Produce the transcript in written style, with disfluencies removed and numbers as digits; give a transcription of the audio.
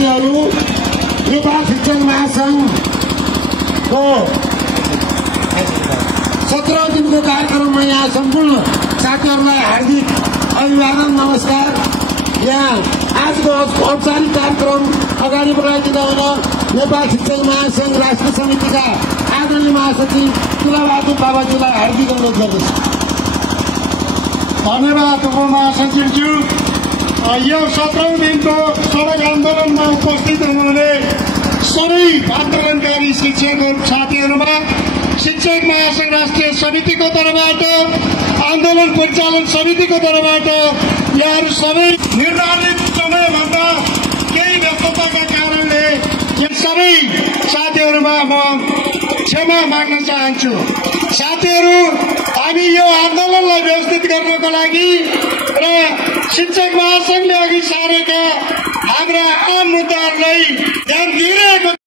साथीहरू, नेपाल शिक्षक महासंघको 17औं दिनको कार्यक्रममा यहाँ सम्पूर्ण साथीहरूलाई हार्दिक अभिवादन, नमस्कार। यहाँ आजको औपचारिक कार्यक्रम अगाडि बढाइदिँदा हुन नेपाल शिक्षक महासंघ राष्ट्रिय समितिका आदरणीय महासचिव तुलाबहादुर बाबाज्यूलाई हार्दिक अनुरोध गर्दछु। धन्यवाद उपमहासचिवज्यू। यो 17औं दिनको सडक आन्दोलनमा उपस्थित हुनुहुने सबै आन्दोलनकारी शिक्षक साथीहरूमा शिक्षक महासंघ राष्ट्रिय समितिको तर्फबाट, आन्दोलन परिचालन समितिको तर्फबाट यहाँहरू सबै निर्धारित समयभन्दा केही व्यस्तताका कारणले यी सबै साथीहरूमा म क्षमा माग्न चाहन्छु। साथीहरू, हामी यो आन्दोलनलाई व्यवस्थित गर्नको लागि र शिक्षक महासंघले अघि सारेका हाम्रा आम मुद्दाहरूलाई ध्यान दिएर